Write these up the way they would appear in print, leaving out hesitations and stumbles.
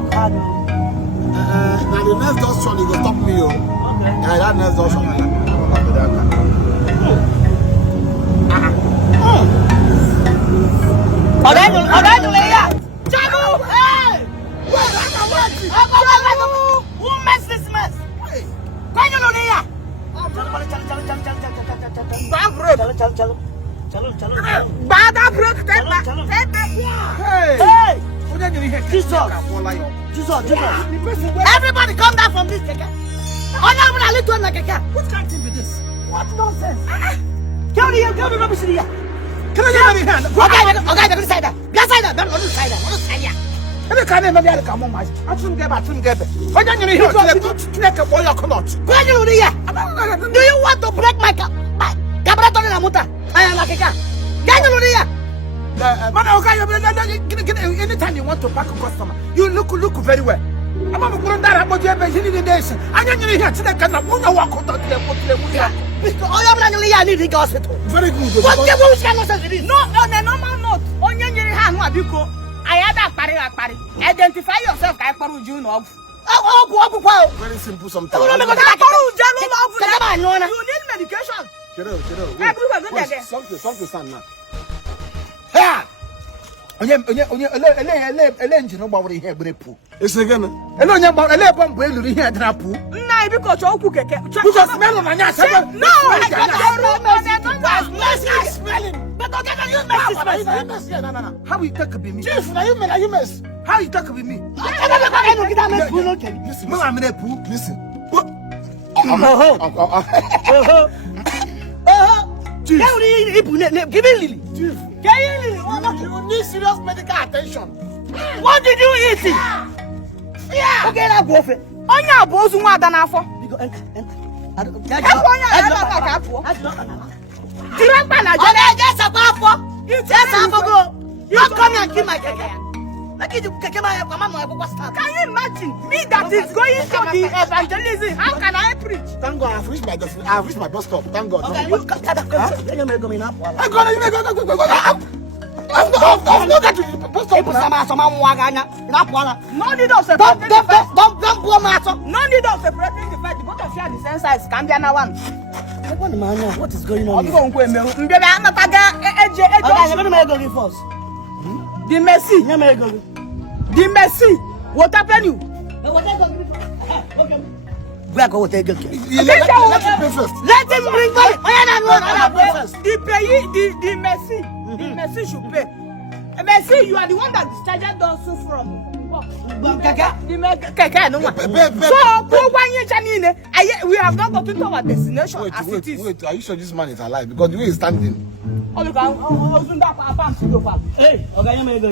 work hard. Now the next junction you go stop me, yo. Okay. Yeah, that next junction. Who messed this mess? Jesus. Everybody come down from this keke. What kind of thing is this? What nonsense? Come here, rubbish here. Can I have your hand? Okay, the side. Get side, don't side. Every kind of money come on, I shouldn't get back to get it. Why don't you need to make a boy or cannot? Do you want to break my carburetor in a motor? I am like a car. Get you here. Anytime you want to back a customer, you look very well. I'm not going to about your nation. I don't need to take a walk out of the because all of them need to go hospital. Very good. What the no, normal note. On your hand, what you call I had a party. Identify yourself. I call you know. Very simple sometimes. You need medication. Something, son. Yeah. Engine about here, Brepu. It's again. And on your bomb, here, Drapu. No, because you cook a because smell of my no, how you talk about me? Chief, now you mess. How you talk about me? Listen, I'm in a pool. Listen. Chief, give me Lily. Chief, you need serious medical attention. What did you eat? Yeah. Okay, now go for it. On your boss, you want to know for? Not come and kill my cake. Can you imagine me that is going to the evangelism? How can I preach? Thank God I've reached my bus stop. Thank God. Okay, I'm not going to the bus stop. No need of separating the fact. No need of separating the fact. The both of you are the same size. Can be another one. What is going on here? The mercy. What happened you? We are going to take it. Let him bring money. The mercy. The mercy should pay. Mercy, you are the one that discharged us from. So, we have not gotten to our destination as it is. Wait, are you sure this man is alive? Because the way he's standing. Oh, look, hey, okay, you may go.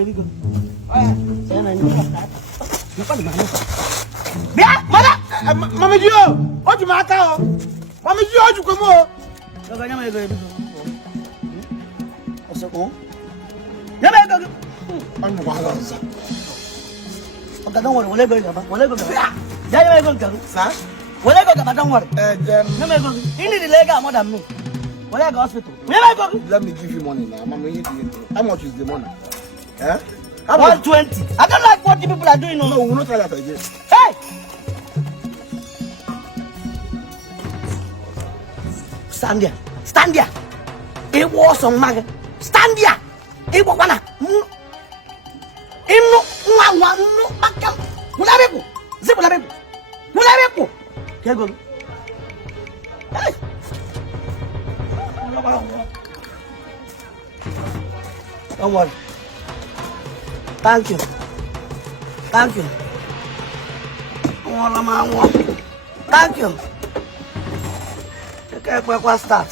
Mama Joe, what you matter? Mama Joe, you come on. Okay, you may go. What's up? You may go. I'm not going to okay, don't worry. We'll go. Yeah, you may go. Sir? We'll go, but don't worry. You may go. You need the leg more than me. We'll go hospital. Let me give you money now. How much is the money? Eh? 120. I don't like what the people are doing. No, we'll not try that again. Hey! Stand there. It was on mag. Stand there. It was one. No, Makam. Mulabepo. Mulabepo. Here go. Hey! Don't worry. Thank you. Thank you. Okay, we'll start.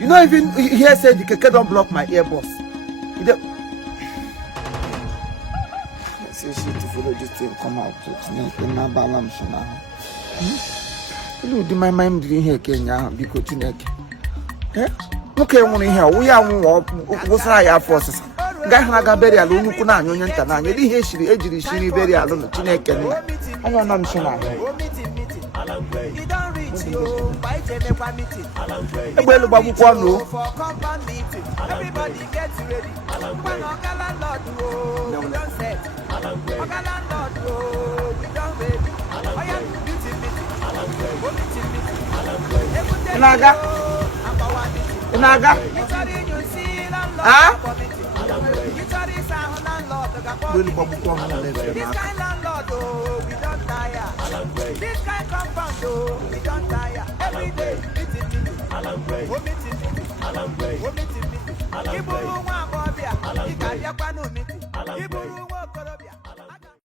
You know, even here said the keke don't block my earbuds. Say shit to follow this thing come out to balance now. You do my mind didn't hear Kenya because you neck. Eh? Okay, one here. We are what's our forces. gaghị aga burial nnukwu na anya onye nta na anya ihe ejiri shiri burial no Chineke nna anya na mshi na egbe elu gbagbukwu ọnụ Inaga ah really babu